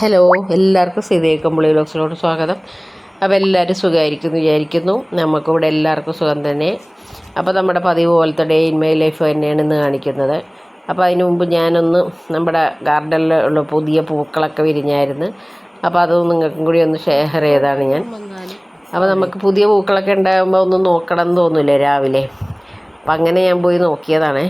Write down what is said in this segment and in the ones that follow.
Hello, എല്ലാവർക്കും സീതേക്കമ്പളി വ്ലോഗ്സിലോട്ട് സ്വാഗതം. അപ്പോൾ എല്ലാവരും സുഖമായിരിക്കുന്നു വിചാരിക്കുന്നു. നമുക്കിവിടെ എല്ലാവർക്കും സുഖം തന്നെ. അപ്പോൾ നമ്മുടെ പതിവ് പോലത്തെ ഡേ ഇൻ മൈ ലൈഫ് തന്നെയാണ് ഇന്ന് കാണിക്കുന്നത്. അപ്പോൾ അതിന് മുമ്പ് ഞാനൊന്ന് നമ്മുടെ ഗാർഡനിലുള്ള പുതിയ പൂക്കളൊക്കെ വിരിഞ്ഞായിരുന്നു. അപ്പോൾ അത് നിങ്ങൾക്കും കൂടി ഒന്ന് ഷെയർ ചെയ്താണ് ഞാൻ. അപ്പോൾ നമുക്ക് പുതിയ പൂക്കളൊക്കെ ഉണ്ടാകുമ്പോൾ ഒന്ന് നോക്കണം എന്ന് തോന്നില്ലേ രാവിലെ. അപ്പം അങ്ങനെ ഞാൻ പോയി നോക്കിയതാണേ.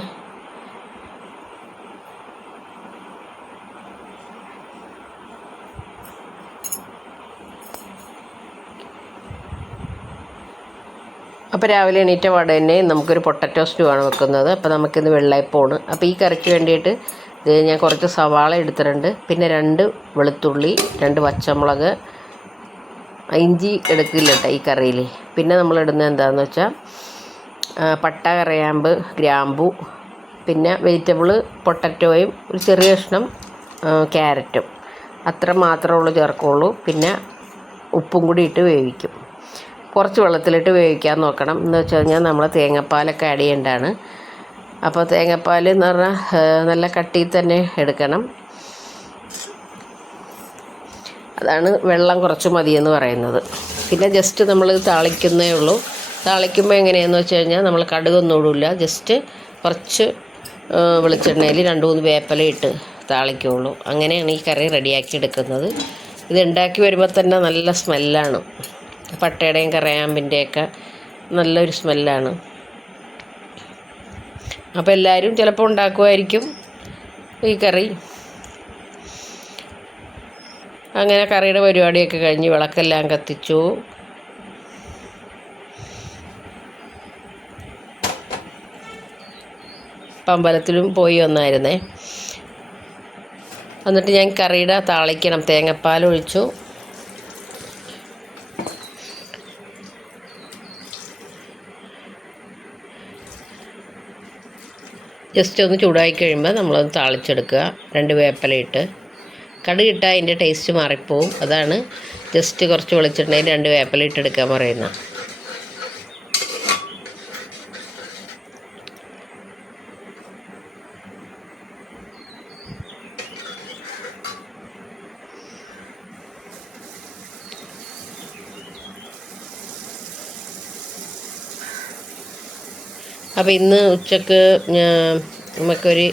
അപ്പോൾ രാവിലെ എണീറ്റ പാടെ തന്നെ നമുക്കൊരു പൊട്ടറ്റോ സ്റ്റൂ ആണ് വെക്കുന്നത്. അപ്പോൾ നമുക്കിന്ന് വെള്ളയപ്പമാണ്. അപ്പോൾ ഈ കറിക്ക് വേണ്ടിയിട്ട് ഞാൻ കുറച്ച് സവാള എടുത്തിട്ടുണ്ട്, പിന്നെ 2 വെളുത്തുള്ളി, 2 പച്ചമുളക്, ഇഞ്ചി എടുക്കില്ല കേട്ടോ ഈ കറിയിൽ. പിന്നെ നമ്മളിടുന്നത് എന്താണെന്ന് വെച്ചാൽ പട്ട, കറിയാമ്പ്, ഗ്രാമ്പു, പിന്നെ വെജിറ്റബിൾ പൊട്ടറ്റോയും ഒരു ചെറിയ കഷ്ണം ക്യാരറ്റും, അത്ര മാത്രമേ ഉള്ളൂ ചേർക്കുള്ളൂ. പിന്നെ ഉപ്പും കൂടി ഇട്ട് വേവിക്കും. കുറച്ച് വെള്ളത്തിലിട്ട് വേവിക്കാൻ നോക്കണം. എന്ന് വെച്ച് കഴിഞ്ഞാൽ നമ്മൾ തേങ്ങാപ്പാലൊക്കെ ആഡ് ചെയ്യേണ്ടതാണ്. അപ്പോൾ തേങ്ങാപ്പാൽ എന്ന് പറഞ്ഞാൽ നല്ല കട്ടിയിൽ തന്നെ എടുക്കണം. അതാണ് വെള്ളം കുറച്ച് മതിയെന്ന് പറയുന്നത്. പിന്നെ ജസ്റ്റ് നമ്മൾ താളിക്കുന്നേ ഉള്ളൂ. താളിക്കുമ്പോൾ എങ്ങനെയാണെന്ന് വെച്ച് കഴിഞ്ഞാൽ നമ്മൾ കടുകൊന്നും ഇടില്ല. ജസ്റ്റ് കുറച്ച് വെളിച്ചെണ്ണയിൽ 2-3 വേപ്പില ഇട്ട് താളിക്കുള്ളൂ. അങ്ങനെയാണ് ഈ കറി റെഡിയാക്കി എടുക്കുന്നത്. ഇത് ഉണ്ടാക്കി വരുമ്പോൾ തന്നെ നല്ല സ്മെല്ലാണ്. പട്ടയുടെയും കറിയാമ്പിൻ്റെയൊക്കെ നല്ലൊരു സ്മെല്ലാണ്. അപ്പോൾ എല്ലാവരും ചിലപ്പോൾ ഉണ്ടാക്കുമായിരിക്കും ഈ കറി. അങ്ങനെ കറിയുടെ പരിപാടിയൊക്കെ കഴിഞ്ഞ് വിളക്കെല്ലാം കത്തിച്ചു. അമ്പലത്തിലും പോയി വന്നായിരുന്നേ. എന്നിട്ട് ഞാൻ കറിയുടെ താളിക്കണം. തേങ്ങാപ്പാൽ ഒഴിച്ചു. ജസ്റ്റ് ഒന്ന് ചൂടായി കഴിയുമ്പോൾ നമ്മളൊന്ന് താളിച്ചെടുക്കുക. 2 വേപ്പില ഇട്ട്. കടുകിട്ടാൽ അതിൻ്റെ ടേസ്റ്റ് മാറിപ്പോവും. അതാണ് ജസ്റ്റ് കുറച്ച് വെളിച്ചെണ്ണയിൽ 2 വേപ്പില ഇട്ടെടുക്കാൻ പറയുന്നത്. അപ്പോൾ ഇന്ന് ഉച്ചക്ക് നമുക്കൊരു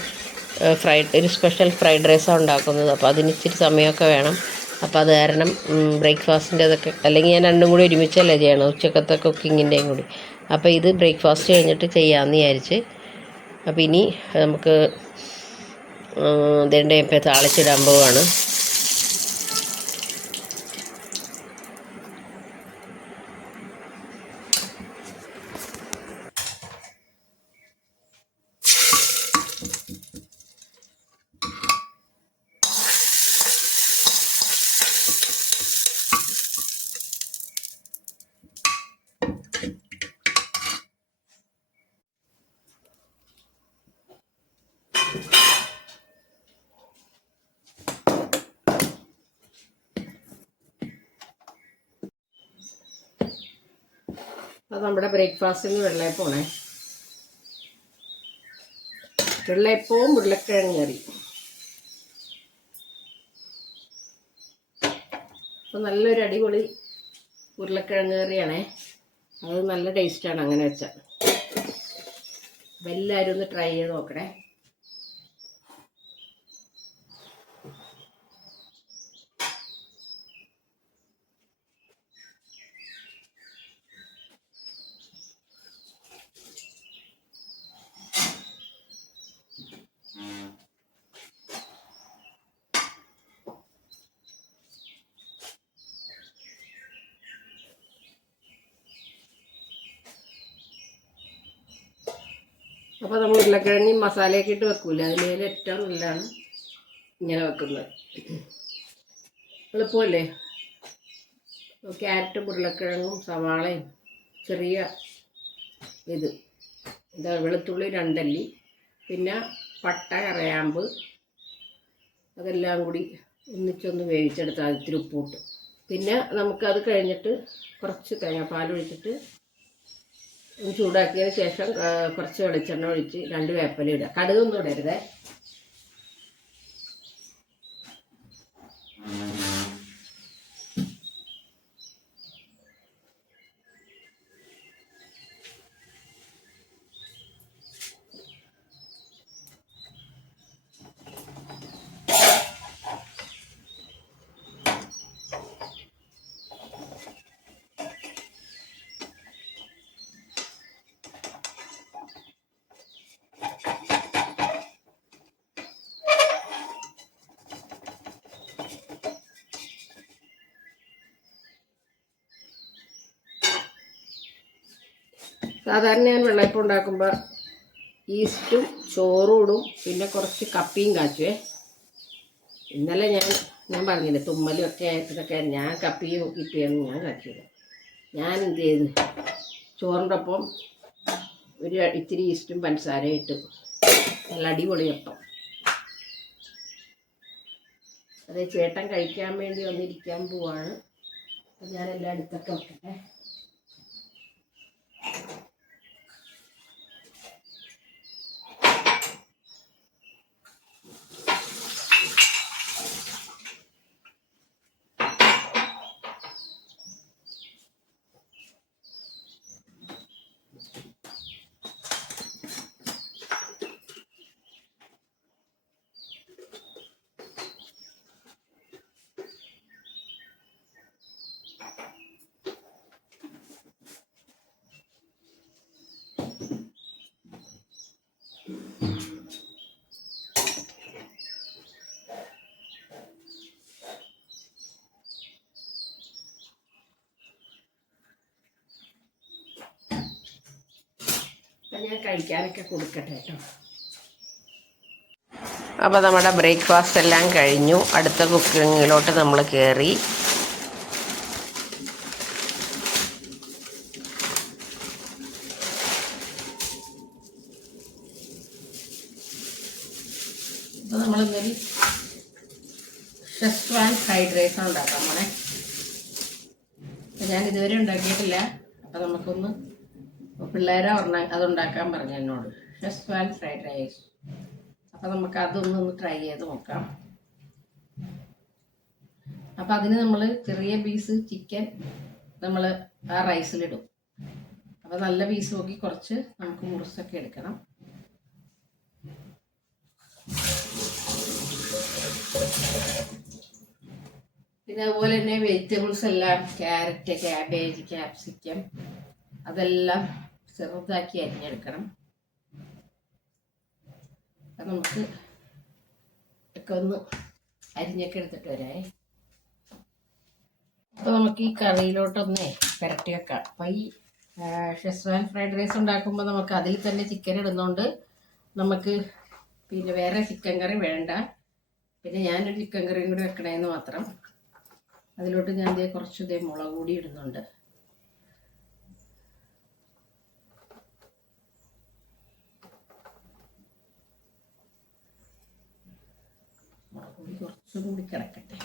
ഒരു സ്പെഷ്യൽ ഫ്രൈഡ് റൈസാണ് ഉണ്ടാക്കുന്നത്. അപ്പോൾ അതിന് ഇച്ചിരി സമയമൊക്കെ വേണം. അപ്പോൾ അത് കാരണം ബ്രേക്ക്ഫാസ്റ്റിൻ്റെ അതൊക്കെ, അല്ലെങ്കിൽ ഞാൻ രണ്ടും കൂടി ഒരുമിച്ചല്ലേ ചെയ്യണം, ഉച്ചക്കത്തെ കുക്കിങ്ങിൻ്റെയും കൂടി. അപ്പോൾ ഇത് ബ്രേക്ക്ഫാസ്റ്റ് കഴിഞ്ഞിട്ട് ചെയ്യാമെന്ന് വിചാരിച്ച്. അപ്പോൾ ഇനി നമുക്ക് ഇതിൻ്റെ ഇപ്പോൾ താളിച്ചിടാൻ പോവുകയാണ്. അത് നമ്മുടെ ബ്രേക്ക്ഫാസ്റ്റിന് വെള്ളയപ്പമാണേ. വെള്ളയപ്പവും ഉരുളക്കിഴങ്ങ് കറി. അപ്പോൾ നല്ലൊരു അടിപൊളി ഉരുളക്കിഴങ്ങ് കറിയാണേ. അത് നല്ല ടേസ്റ്റാണ് അങ്ങനെ വെച്ചാൽ. അപ്പോൾ എല്ലാവരും ഒന്ന് ട്രൈ ചെയ്ത് നോക്കണേ. അപ്പോൾ നമ്മൾ ഉരുളക്കിഴങ്ങി മസാലയൊക്കെ ഇട്ട് വെക്കൂല, അതിൽ ഏറ്റവും നല്ലതാണ് ഇങ്ങനെ വെക്കുന്നത്. എളുപ്പമല്ലേ. ക്യാരറ്റും ഉരുളക്കിഴങ്ങും സവാളയും ചെറിയ വെളുത്തുള്ളി 2 അല്ലി, പിന്നെ പട്ട, കറിയാമ്പ്, അതെല്ലാം കൂടി ഒന്നിച്ചൊന്ന് വേവിച്ചെടുത്താൽ ഇത്തിരി ഉപ്പിട്ട്. പിന്നെ നമുക്കത് കഴിഞ്ഞിട്ട് കുറച്ച് തേങ്ങാപ്പാൽ ഒഴിച്ചിട്ട് ചൂടാക്കിയതിന് ശേഷം കുറച്ച് വെളിച്ചെണ്ണ ഒഴിച്ച് 2 വേപ്പില ഇടുക. കടുകൊന്നും ഇടരുതേ. സാധാരണ ഞാൻ വെള്ളയപ്പം ഉണ്ടാക്കുമ്പോൾ ഈസ്റ്റും ചോറും ഇടും, പിന്നെ കുറച്ച് കപ്പിയും കാച്ചുവേ. ഇന്നലെ ഞാൻ പറഞ്ഞില്ലേ തുമ്മലും ഒക്കെ ആയിട്ടൊക്കെ ഞാൻ കപ്പിയും കിപ്പിയൊന്നും ഞാൻ കാച്ചില്ല. ഞാൻ എന്ത് ചെയ്തു, ചോറിൻ്റെ ഒപ്പം ഒരു ഇത്തിരി ഈസ്റ്റും പഞ്ചസാരയും ഇട്ട് നല്ല അടിപൊളിയപ്പം. അത് ചേട്ടൻ കഴിക്കാൻ വേണ്ടി വന്നിരിക്കാൻ പോവാണ്. അപ്പം ഞാനെല്ലാം അടുത്തൊക്കെ വെക്കട്ടെ. ഞാൻ കഴിക്കാനൊക്കെ കൊടുക്കട്ടെ കേട്ടോ. അപ്പോൾ നമ്മുടെ ബ്രേക്ക്ഫാസ്റ്റ് എല്ലാം കഴിഞ്ഞു. അടുത്ത കുക്കിങ്ങിലോട്ട് നമ്മൾ കയറി. അപ്പോൾ നമ്മളിന്നൊരു ഷെസ്വാൻ ഫ്രൈഡ് റൈസ് ഉണ്ടാക്കാം മോളെ. ഞാൻ ഇതുവരെ ഉണ്ടാക്കിയിട്ടില്ല. അപ്പോൾ നമുക്കൊന്ന് പിള്ളേരെ അതുണ്ടാക്കാൻ പറഞ്ഞു എന്നോട്, ഷെസ്വാൻ ഫ്രൈഡ് റൈസ്. അപ്പോൾ നമുക്ക് അതൊന്ന് ട്രൈ ചെയ്ത് നോക്കാം. അപ്പോൾ അതിന് നമ്മൾ ചെറിയ പീസ് ചിക്കൻ നമ്മൾ ആ റൈസിലിടും. അപ്പോൾ നല്ല പീസ് നോക്കി കുറച്ച് നമുക്ക് മുറിച്ചൊക്കെ എടുക്കണം. പിന്നെ അതുപോലെ തന്നെ വെജിറ്റബിൾസ് എല്ലാം ക്യാരറ്റ്, ക്യാബേജ്, ക്യാപ്സിക്കം അതെല്ലാം ചെറുതാക്കി അരിഞ്ഞെടുക്കണം. അപ്പം നമുക്ക് ഒക്കെ ഒന്ന് അരിഞ്ഞൊക്കെ എടുത്തിട്ട് വരാമേ. അപ്പോൾ നമുക്ക് ഈ കറിയിലോട്ടൊന്നേ പുരട്ടി വെക്കാം. അപ്പോൾ ഈ ഷെസ്വാൻ ഫ്രൈഡ് റൈസ് ഉണ്ടാക്കുമ്പോൾ നമുക്ക് അതിൽ തന്നെ ചിക്കൻ ഇടുന്നതുകൊണ്ട് നമുക്ക് പിന്നെ വേറെ ചിക്കൻ കറി വേണ്ട. പിന്നെ ഞാനൊരു ചിക്കൻ കറിയും കൂടി വെക്കണമെന്ന് മാത്രം. അതിലോട്ട് ഞാൻ കുറച്ച് മുളക് പൊടി ഇടുന്നുണ്ട്. കുറച്ചും കൂടി കിടക്കട്ടെ.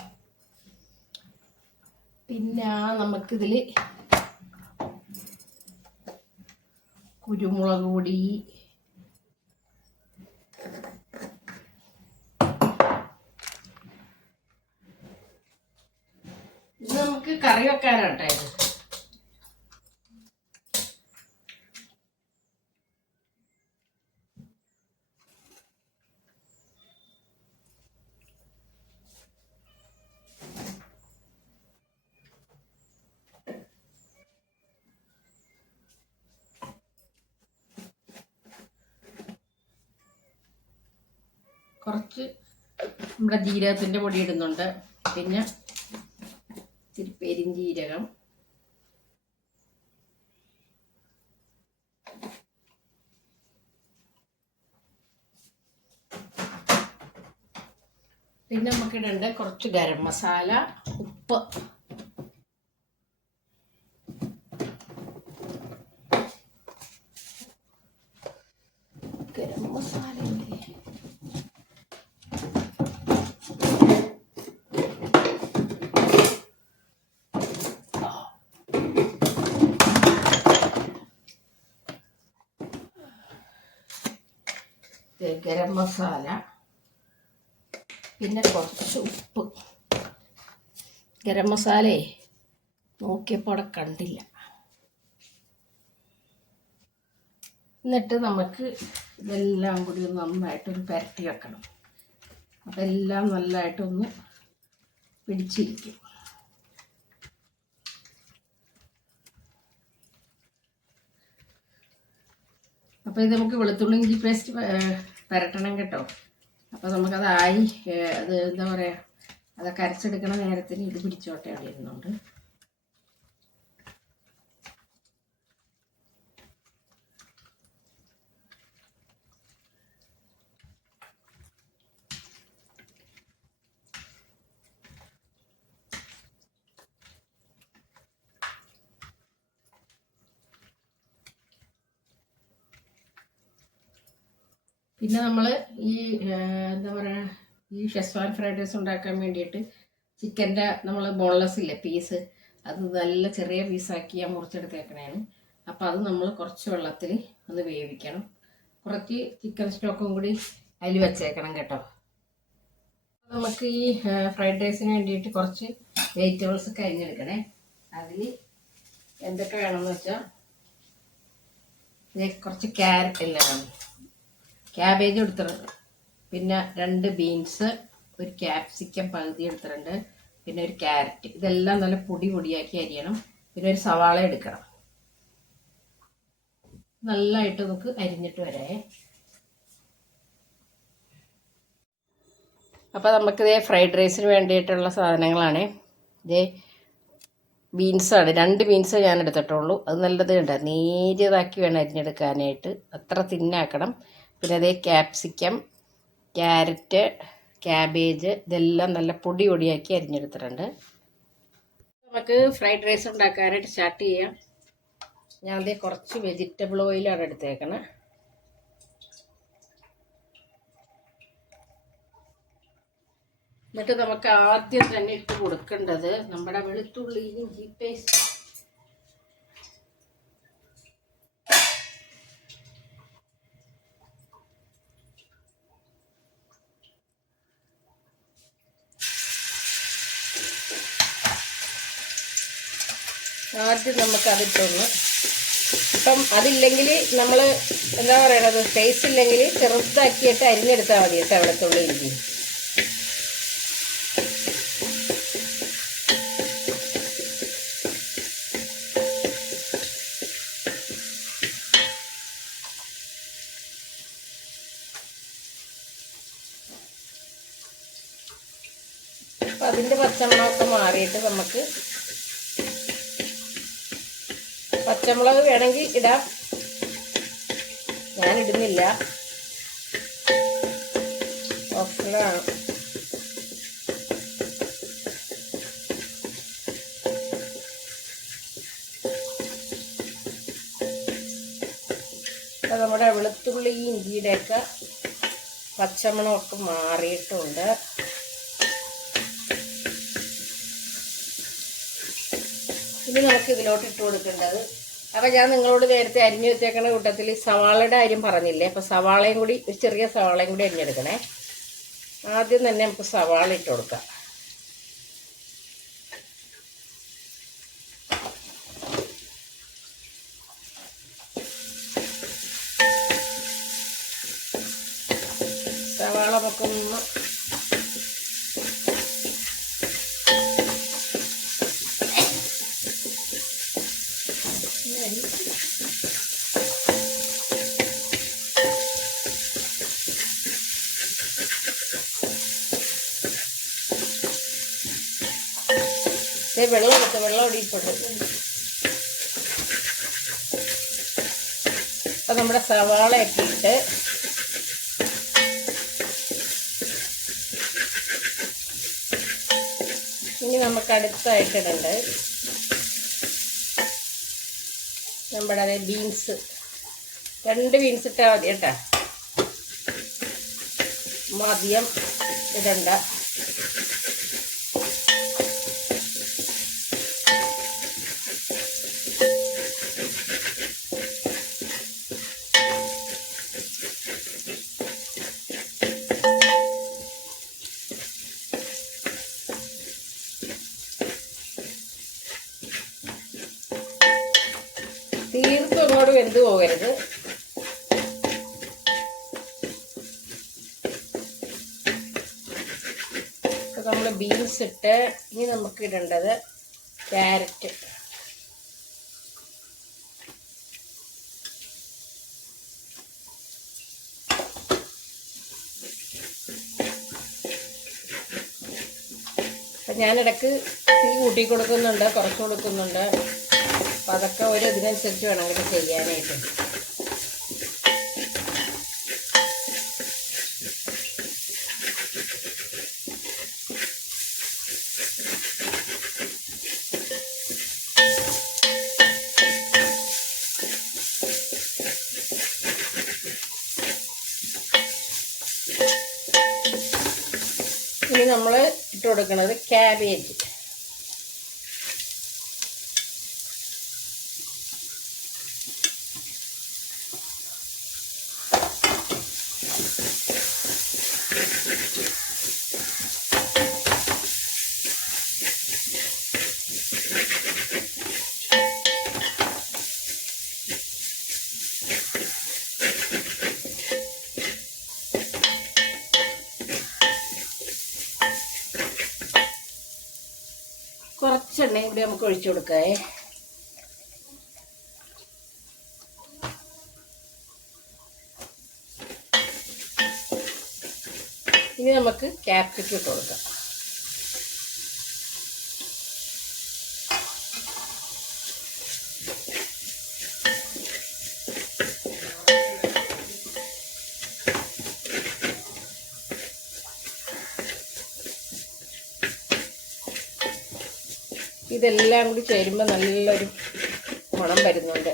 പിന്നെ നമുക്കിതിൽ കുരുമുളക് പൊടി, ഇത് നമുക്ക് കറി വെക്കാനാട്ടോ ഇത്. കുറച്ച് നമ്മുടെ ജീരകത്തിൻ്റെ പൊടി ഇടുന്നുണ്ട്. പിന്നെ ഇത്തിരി പെരിഞ്ജീരകം, പിന്നെ നമുക്ക് ഇടേണ്ട കുറച്ച് ഗരം മസാല, ഉപ്പ്. ഗരം മസാല ഗരം മസാല, പിന്നെ കുറച്ച് ഉപ്പ്. ഗരം മസാലയെ നോക്കിയപ്പോൾ അവിടെ കണ്ടില്ല. എന്നിട്ട് നമുക്ക് ഇതെല്ലാം കൂടി നന്നായിട്ടൊന്ന് പുരട്ടി വെക്കണം. അപ്പം എല്ലാം നല്ലതായിട്ടൊന്ന് പിടിച്ചിരിക്കും. അപ്പോൾ ഇത് നമുക്ക് വെളുത്തുള്ളി ഇഞ്ചി പേസ്റ്റ് പുരട്ടണം കേട്ടോ. അപ്പോൾ നമുക്കതായി അത് എന്താ പറയുക, അതൊക്കെ അരച്ചെടുക്കണ നേരത്തിന് ഇത് പിടിച്ചോട്ടെ അവിടെ ഇരുന്നുണ്ട്. പിന്നെ നമ്മൾ ഈ എന്താ പറയുക, ഈ ഷെസ്വാൻ ഫ്രൈഡ് റൈസ് ഉണ്ടാക്കാൻ വേണ്ടിയിട്ട് ചിക്കൻ്റെ നമ്മൾ ബോൺലെസ് ഇല്ലേ പീസ്, അത് നല്ല ചെറിയ പീസാക്കി ഞാൻ മുറിച്ചെടുത്തേക്കണേണ്. അപ്പോൾ അത് നമ്മൾ കുറച്ച് വെള്ളത്തിൽ ഒന്ന് വേവിക്കണം. കുറച്ച് ചിക്കൻ സ്റ്റോക്കും കൂടി അതിൽ വെച്ചേക്കണം കേട്ടോ. നമുക്ക് ഈ ഫ്രൈഡ് റൈസിന് വേണ്ടിയിട്ട് കുറച്ച് വെജിറ്റബിൾസ് ഒക്കെ അരിഞ്ഞെടുക്കണേ. അതിൽ എന്തൊക്കെ വേണമെന്ന് വെച്ചാൽ കുറച്ച് ക്യാരറ്റ് എല്ലാം, ക്യാബേജ് എടുത്തിട്ടുണ്ട്, പിന്നെ 2 ബീൻസ്, ഒരു ക്യാപ്സിക്കം പകുതി എടുത്തിട്ടുണ്ട്, പിന്നെ ഒരു ക്യാരറ്റ്. ഇതെല്ലാം നല്ല പൊടിയാക്കി അരിയണം. പിന്നെ ഒരു സവാള എടുക്കണം. നല്ലതായിട്ട് നമുക്ക് അരിഞ്ഞിട്ട് വരാം. അപ്പോൾ നമുക്കിതേ ഫ്രൈഡ് റൈസിന് വേണ്ടിയിട്ടുള്ള സാധനങ്ങളാണ്. ഇതേ ബീൻസാണ്, 2 ബീൻസ് ഞാൻ എടുത്തിട്ടുള്ളൂ. അത് നല്ലത് ഉണ്ട്, നേരിയതാക്കി വേണം അരിഞ്ഞെടുക്കാനായിട്ട്, അത്ര തിന്നാക്കണം. പിന്നെ അതേ ക്യാപ്സിക്കം, ക്യാരറ്റ്, ക്യാബേജ്, ഇതെല്ലാം നല്ല പൊടിയാക്കി അരിഞ്ഞെടുത്തിട്ടുണ്ട്. നമുക്ക് ഫ്രൈഡ് റൈസ് ഉണ്ടാക്കാനായിട്ട് സ്റ്റാർട്ട് ചെയ്യാം. ഞാൻ അതേ കുറച്ച് വെജിറ്റബിൾ ഓയിലാണ് എടുത്തേക്കണത്. എന്നിട്ട് നമുക്ക് ആദ്യം തന്നെ ഇട്ട് കൊടുക്കേണ്ടത് നമ്മുടെ വെളുത്തുള്ളി ഇഞ്ചി പേസ്റ്റ്. ആദ്യം നമുക്കതിട്ടൊന്ന്, ഇപ്പം അതില്ലെങ്കിൽ നമ്മൾ എന്താ പറയണത്, സ്പേസ് ഇല്ലെങ്കിൽ ചെറുതാക്കിയിട്ട് അരിഞ്ഞെടുത്താൽ മതി കേട്ടോ വെളുത്തുള്ളി ഇഞ്ചി. അപ്പം അതിൻ്റെ പച്ചമുളകൊക്കെ മാറിയിട്ട് നമുക്ക് പച്ചമുളക് വേണമെങ്കിൽ ഇടാം, ഞാൻ ഇടുന്നില്ല, ഓപ്ഷനാണ്. അപ്പം നമ്മുടെ വെളുത്തുള്ളി ഇഞ്ചിയുടെയൊക്കെ പച്ചമണമൊക്കെ മാറിയിട്ടുണ്ട്. ഇനി നമുക്ക് ഇതിലോട്ട് ഇട്ട് കൊടുക്കേണ്ടത്, അപ്പം ഞാൻ നിങ്ങളോട് നേരത്തെ അരിഞ്ഞു വെച്ചേക്കണ കൂട്ടത്തിൽ സവാളയുടെ കാര്യം പറഞ്ഞില്ലേ, അപ്പോൾ സവാളയും കൂടി, ഒരു ചെറിയ സവാളയും കൂടി അരിഞ്ഞെടുക്കണേ. ആദ്യം തന്നെ നമുക്ക് സവാള ഇട്ട് കൊടുക്കാം. സവാള നമുക്കൊന്ന് വെള്ളം ഒടിയിട്ടുണ്ട്. അപ്പം നമ്മുടെ സവാളയൊക്കെ ഇട്ട് ഇനി നമുക്ക് അടുത്തായിട്ട് ഇടേണ്ടത് നമ്മുടെ ബീൻസ്, 2 ബീൻസ് ഇട്ടാൽ മതി കേട്ടോ, മതിയം ഇടണ്ട. തീർത്തും അങ്ങോട്ട് വെന്ത് പോകരുത്. അപ്പോൾ നമ്മൾ ബീൻസ് ഇട്ട് ഇനി നമുക്ക് ഇടേണ്ടത് ക്യാരറ്റ്. അപ്പം ഞാനിടയ്ക്ക് തീ കൂട്ടി കൊടുക്കുന്നുണ്ട്, കുറച്ച് കൊടുക്കുന്നുണ്ട്. അപ്പം അതൊക്കെ ഒരു ഇതിനനുസരിച്ച് വേണമെങ്കിൽ ചെയ്യാനായിട്ട്. ഇനി നമ്മൾ ഇട്ട് കൊടുക്കുന്നത് ക്യാബേജ്. കുറച്ച് എണ്ണയും കൂടി നമുക്ക് ഒഴിച്ചു കൊടുക്കാവേ. ഇനി നമുക്ക് ക്യാപ്സിക്കം ഇട്ട് കൊടുക്കാം. ഇതെല്ലാം കൂടി ചേരുമ്പോൾ നല്ലൊരു മണം വരുന്നുണ്ട്.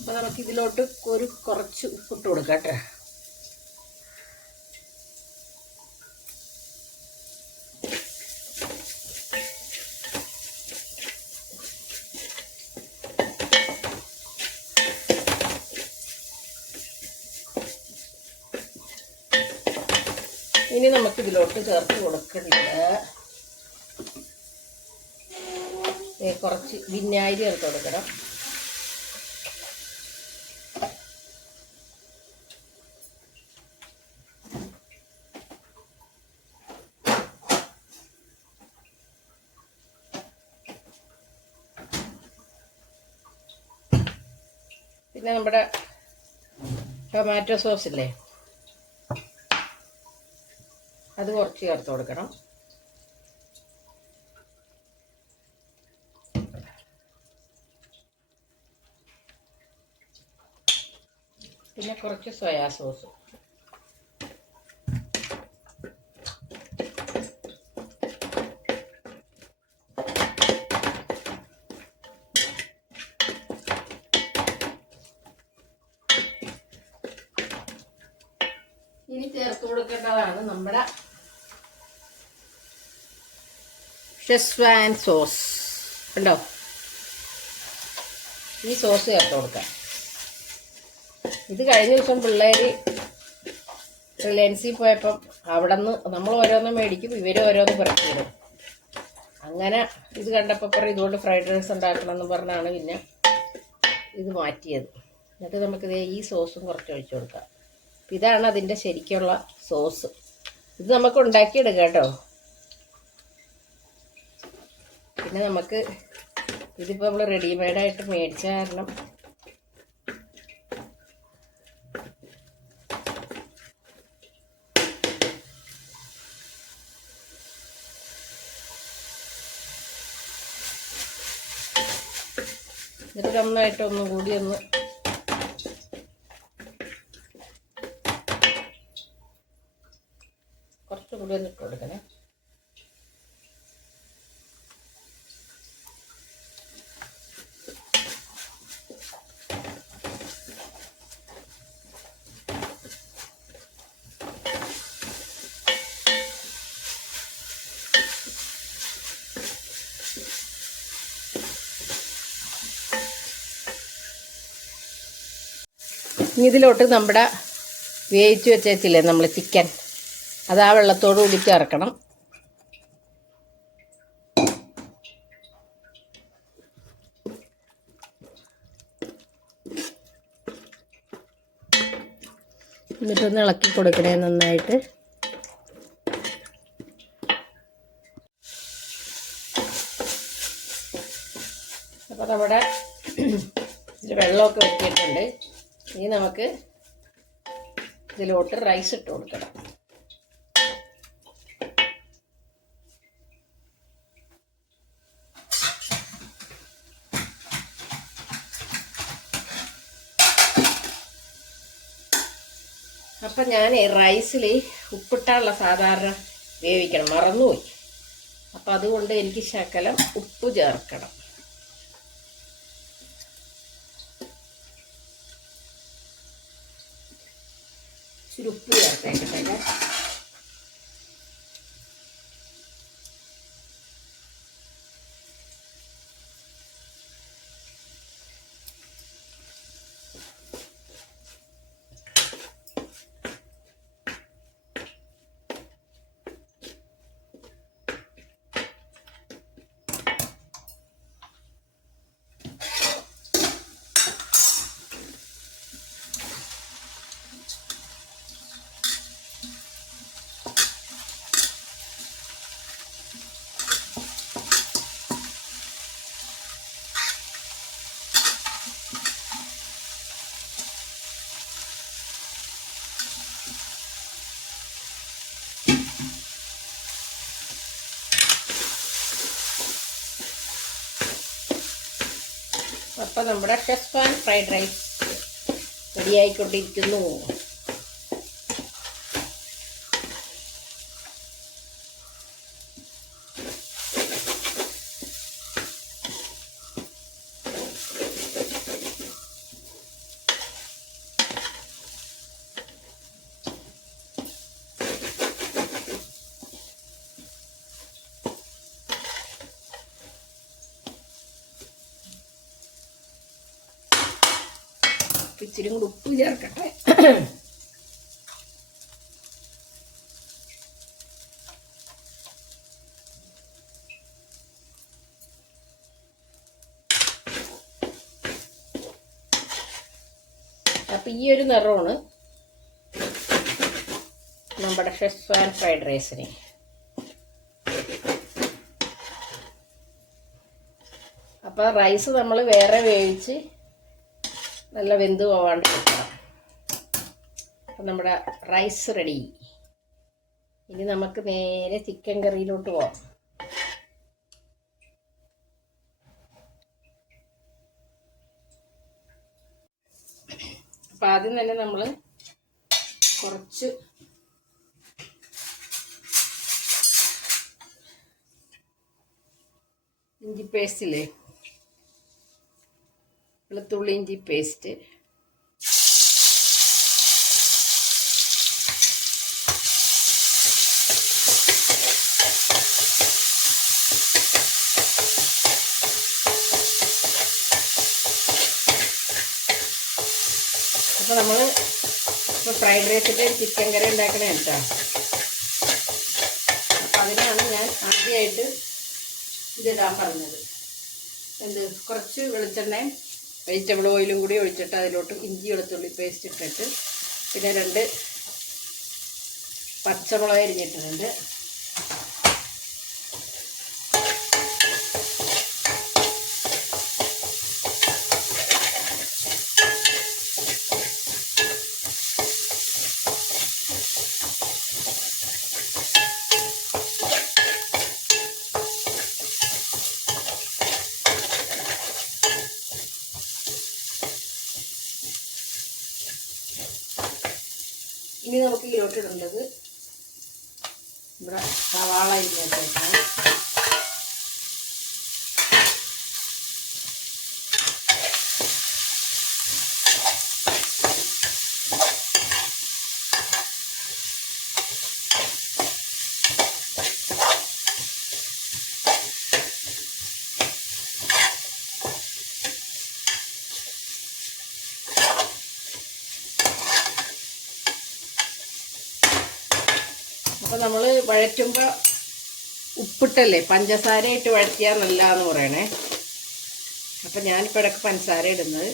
അപ്പോൾ നമുക്കിതിലോട്ട് കുറച്ച് ഉപ്പിട്ട് കൊടുക്കാം കേട്ടോ. ഇനി നമുക്കിതിലോട്ട് ചേർത്ത് കൊടുക്കേണ്ടത് കുറച്ച് വിനാഗിരി ചേർത്ത് കൊടുക്കണം. പിന്നെ നമ്മുടെ ടൊമാറ്റോ സോസ് ഇല്ലേ, അത് കുറച്ച് ചേർത്ത് കൊടുക്കണം. പിന്നെ കുറച്ച് സോയാ സോസ്. ഇനി ചേർത്ത് കൊടുക്കേണ്ടതാണ് നമ്മുടെ ഷെസ്വാൻ സോസ്. കണ്ടോ, ഈ സോസ് ചേർത്ത് കൊടുക്കാം. ഇത് കഴിഞ്ഞ ദിവസം പിള്ളേർ റിലയൻസിൽ പോയപ്പം അവിടെ നിന്ന് നമ്മൾ ഓരോന്നും മേടിക്കും, ഇവർ ഓരോന്ന് പുറത്തിടും. അങ്ങനെ ഇത് കണ്ടപ്പോൾ പറയും ഇതുകൊണ്ട് ഫ്രൈഡ് റൈസ് ഉണ്ടാക്കണമെന്ന് പറഞ്ഞാണ് പിന്നെ ഇത് മാറ്റിയത്. എന്നിട്ട് നമുക്കിത് ഈ സോസും കുറച്ച് ഒഴിച്ചു കൊടുക്കാം. ഇതാണ് അതിൻ്റെ ശരിക്കുള്ള സോസ്. ഇത് നമുക്ക് ഉണ്ടാക്കിയെടുക്കാം കേട്ടോ. പിന്നെ നമുക്ക് ഇതിപ്പോൾ നമ്മൾ റെഡിമെയ്ഡായിട്ട് മേടിച്ച കാരണം ഇത് നന്നായിട്ട് ഒന്നും കൂടി ഒന്ന് കുറച്ചുകൂടി ഒന്ന് ഇട്ട് കൊടുക്കണേ. ഇതിലോട്ട് നമ്മുടെ വേവിച്ച് വെച്ചില്ലേ നമ്മൾ ചിക്കൻ, അത് ആ വെള്ളത്തോട് കൂടി ചേർക്കണം. എന്നിട്ടൊന്ന് ഇളക്കി കൊടുക്കണേ നന്നായിട്ട്. അപ്പോൾ നമ്മുടെ വെള്ളമൊക്കെ വെച്ചിട്ടുണ്ട്. ഇനി നമുക്ക് ഇതിലോട്ട് റൈസ് ഇട്ട് കൊടുക്കണം. അപ്പം ഞാൻ റൈസിൽ ഉപ്പിട്ടാനുള്ള സാധാരണ വേവിക്കണം, മറന്നുപോയി. അപ്പം അതുകൊണ്ട് എനിക്ക് ശകലം ഉപ്പ് ചേർക്കണം. ഇച്ചിരി ഉപ്പ് ചേർത്തേക്കട്ടെ. അപ്പം നമ്മുടെ ഷെസ്വാൻ ഫ്രൈഡ് റൈസ് റെഡിയായിക്കൊണ്ടിരിക്കുന്നു. ഇച്ചിരി കൂടി ഉപ്പ് ചേർക്കട്ടെ. അപ്പം ഈ ഒരു നിറമാണ് നമ്മുടെ ഷെസ്വാൻ ഫ്രൈഡ് റൈസിന്. അപ്പം റൈസ് നമ്മൾ വേറെ വേവിച്ച് നല്ല വെന്ത് പോവാണ്ട് വെക്കണം. അപ്പം നമ്മുടെ റൈസ് റെഡി. ഇനി നമുക്ക് നേരെ ചിക്കൻ കറിയിലോട്ട് പോവാം. അപ്പം ആദ്യം തന്നെ നമ്മൾ കുറച്ച് ഇഞ്ചി പേസ്റ്റില്ലേ, വെളുത്തുള്ളി ഇഞ്ചി പേസ്റ്റ്, അപ്പോൾ നമ്മൾ ഇപ്പോൾ ഫ്രൈഡ് റൈസിൻ്റെ ചിക്കൻ കറി ഉണ്ടാക്കണേ കേട്ടോ. അപ്പം അതിനാണ് ഞാൻ ആദ്യമായിട്ട് ഇതിടാൻ പറഞ്ഞത്. കുറച്ച് വെളിച്ചെണ്ണയും വെജിറ്റബിൾ ഓയിലും കൂടി ഒഴിച്ചിട്ട് അതിലോട്ട് ഇഞ്ചി വെളുത്തുള്ളി പേസ്റ്റ് ഇട്ടിട്ട് പിന്നെ 2 പച്ചമുളക് അരിഞ്ഞിട്ടുണ്ട്. ഇനി നമുക്ക് ഇതിലോട്ട് ഇടേണ്ടത് ഇവിടെ സവാള അരിഞ്ഞേക്കാം. അപ്പോൾ നമ്മൾ വഴറ്റുമ്പോൾ ഉപ്പിട്ടല്ലേ, പഞ്ചസാരയിട്ട് വഴറ്റിയാൽ നല്ലതെന്ന് പറയണേ. അപ്പം ഞാനിപ്പോൾ ഇടയ്ക്ക് പഞ്ചസാര ഇടുന്നത്.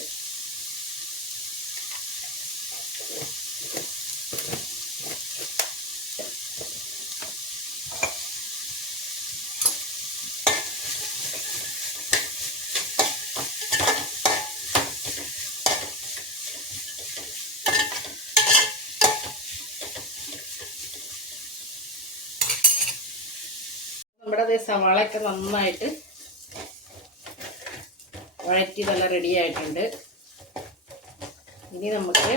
നമ്മുടെ സവാളയൊക്കെ നന്നായിട്ട് വഴറ്റി നല്ല റെഡി ആയിട്ടുണ്ട്. ഇനി നമുക്ക്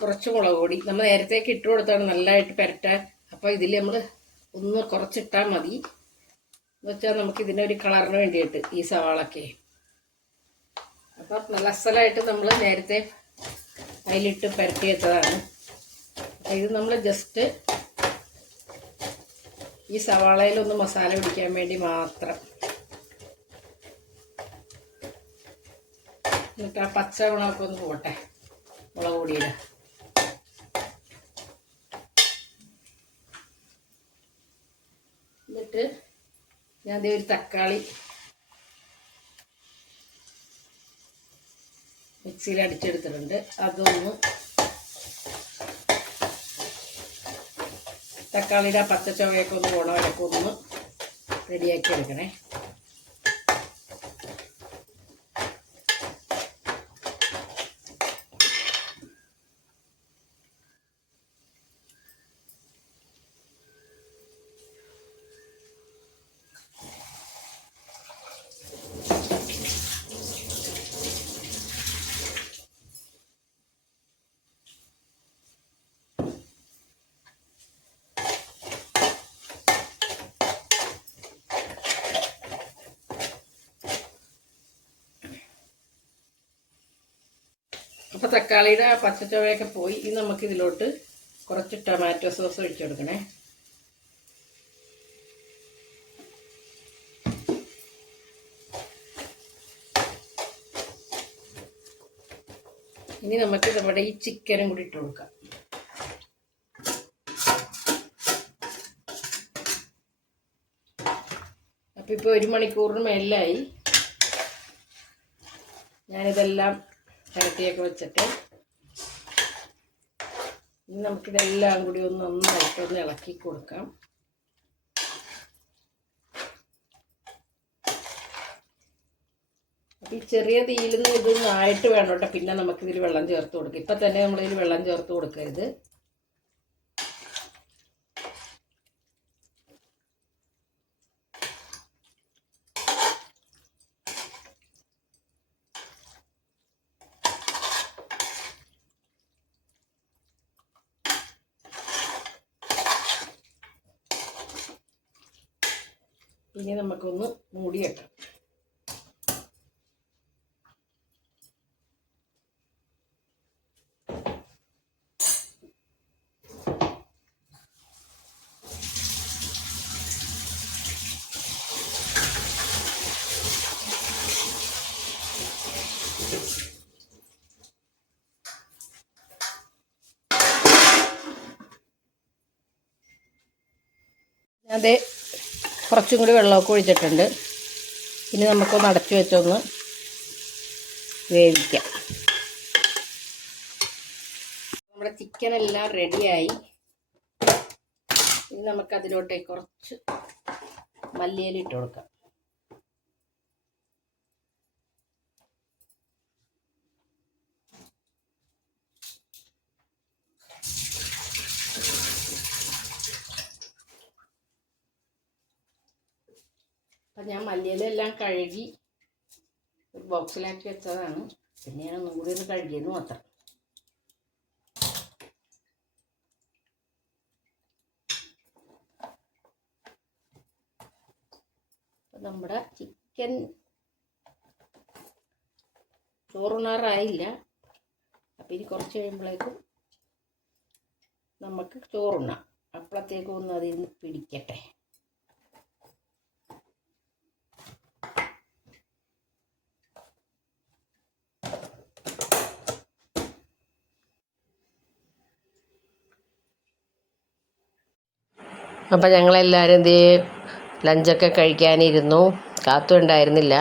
കുറച്ച് മുളക് പൊടി നമ്മൾ നേരത്തേക്ക് ഇട്ട് കൊടുത്താണ് നല്ലതായിട്ട് പുരട്ടാൻ. അപ്പോൾ ഇതിൽ നമ്മൾ ഒന്ന് കുറച്ചിട്ടാൽ മതി. എന്ന് വെച്ചാൽ നമുക്ക് ഇതിനൊരു കളറിന് വേണ്ടിയിട്ട് ഈ സവാളൊക്കെ. അപ്പം നല്ല അസലായിട്ട് നമ്മൾ നേരത്തെ അതിലിട്ട് പുരട്ടി വെച്ചതാണ്. അപ്പം ഇത് നമ്മൾ ജസ്റ്റ് ഈ സവാളയിലൊന്ന് മസാല പിടിക്കാൻ വേണ്ടി മാത്രം. എന്നിട്ട് ആ പച്ച ഗുണമൊക്കെ ഒന്ന് പോട്ടെ മുളക് പൊടിയുടെ. എന്നിട്ട് ഞാൻ അതേ ഒരു തക്കാളി മിക്സിയിൽ അടിച്ചെടുത്തിട്ടുണ്ട്. അതൊന്ന് തക്കാളിയുടെ പച്ച ചുവയൊക്കെ ഒന്ന് പോണവരൊക്കെ ഒന്ന് റെഡിയാക്കി എടുക്കണേ. അപ്പോൾ തക്കാളിയുടെ പച്ചച്ചവയൊക്കെ പോയി. ഇനി നമുക്കിതിലോട്ട് കുറച്ച് ടൊമാറ്റോ സോസ് ഒഴിച്ചു കൊടുക്കണേ. ഇനി നമുക്ക് നമ്മുടെ ഈ ചിക്കനും കൂടി ഇട്ട് കൊടുക്കാം. അപ്പോൾ ഇപ്പോൾ 1 മണിക്കൂറിന് മേലായി ഞാനിതെല്ലാം പുരട്ടിയൊക്കെ വെച്ചിട്ട്. ഇനി നമുക്കിതെല്ലാം കൂടി ഒന്ന് നന്നായിട്ടൊന്ന് ഇളക്കി കൊടുക്കാം. അപ്പം ഈ ചെറിയ തീയിൽ നിന്ന് ഇതൊന്നും ആയിട്ട് വേണം കേട്ടോ. പിന്നെ നമുക്കിതിൽ വെള്ളം ചേർത്ത് കൊടുക്കാം. ഇപ്പം തന്നെ നമ്മളിതിൽ വെള്ളം ചേർത്ത് കൊടുക്കരുത്. ഇനി നമുക്കൊന്ന് മൂടി വെക്കാം. അതെ, കുറച്ചും കൂടി വെള്ളമൊക്കെ ഒഴിച്ചിട്ടുണ്ട്. ഇനി നമുക്കൊന്ന് അടച്ചു വെച്ചൊന്ന് വേവിക്കാം. നമ്മുടെ ചിക്കനെല്ലാം റെഡിയായി. ഇനി നമുക്കതിലോട്ടേക്ക് കുറച്ച് മല്ലിയില ഇട്ട് കൊടുക്കാം. അപ്പം ഞാൻ മല്ലിയിലെല്ലാം കഴുകി ഒരു ബോക്സിലാക്കി വെച്ചതാണ്. പിന്നെ ഞാൻ ഒന്നും കൂടി ഒന്ന് കഴുകിയെന്ന് മാത്രം. അപ്പം നമ്മുടെ ചിക്കൻ ചോറുണ്ണാറായില്ല. അപ്പം ഇനി കുറച്ച് കഴിയുമ്പോഴേക്കും നമുക്ക് ചോറുണ്ണാം. അപ്പോഴത്തേക്കും ഒന്ന് അതിൽ നിന്ന് പിടിക്കട്ടെ. അപ്പം ഞങ്ങളെല്ലാവരും ലഞ്ചൊക്കെ കഴിക്കാനിരുന്നു. കാത്തു ഉണ്ടായിരുന്നില്ല.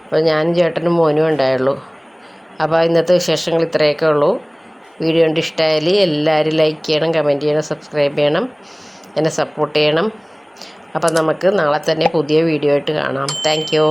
അപ്പോൾ ഞാനും ചേട്ടനും മോനും ഉണ്ടായുള്ളൂ. അപ്പോൾ ഇന്നത്തെ വിശേഷങ്ങൾ ഇത്രയൊക്കെ ഉള്ളൂ. വീഡിയോ കണ്ട് ഇഷ്ടമായാൽ എല്ലാവരും ലൈക്ക് ചെയ്യണം, കമൻറ്റ് ചെയ്യണം, സബ്സ്ക്രൈബ് ചെയ്യണം, എന്നെ സപ്പോർട്ട് ചെയ്യണം. അപ്പം നമുക്ക് നാളെ തന്നെ പുതിയ വീഡിയോ ആയിട്ട് കാണാം. Thank you.